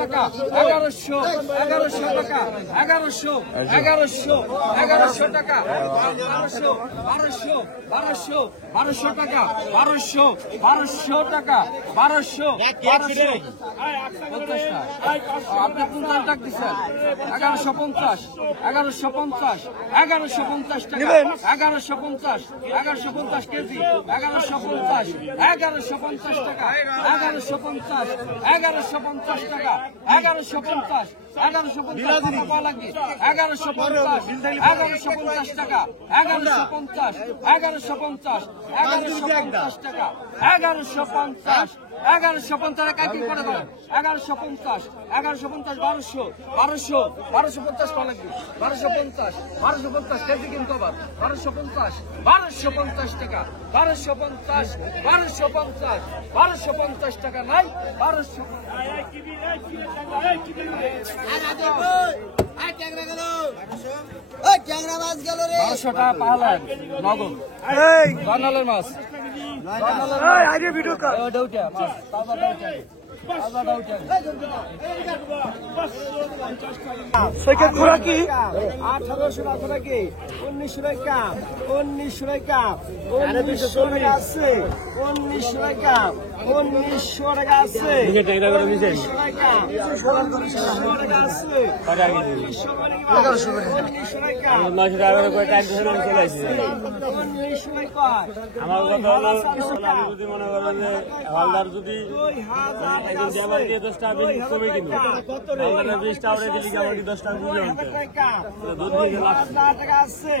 টাকা 1100 টাকা 1100 টাকা 1200 টাকা 1200 টাকা 1200 আপনি কোন দাম টাক দিচ্ছেন 1150 টাকা 1150 কেজি 1150 টাকা 1150 টাকা 1150 টাকা লাগে 1150 টাকা 1150 টাকা 1150 টাকা কি করে দেন 1150 1250 টাকা লাগবে 1250 কেজি কিন্তু আবার 1250 টাকা 1250 টাকা নাই 1200 টাকা পাহাড় নগদ বাঙালের মাছ আগে ভিডিও কর ওটা মাছ সেকেন্ড পুরা কি 1800 টাকা কি 1900 টাকা 1900 টাকা 1900 টাকা আছে 1900 টাকা 1900 টাকা আছে 1900 টাকা 1900 টাকা আছে 900 টাকা করে টাইম ধরে আমি চলে আসছি 1900 টাকা আমার কথা হলো আমি যদি মনে করেন যে হালদার যদি 2000 আমার দিয়ে 10 টাকা বেশি কমে কিনবো হালদারের 20 টাকা দিলি আমার 10 টাকা কমে আনতে দুধ দিয়ে লাভ টাকা আছে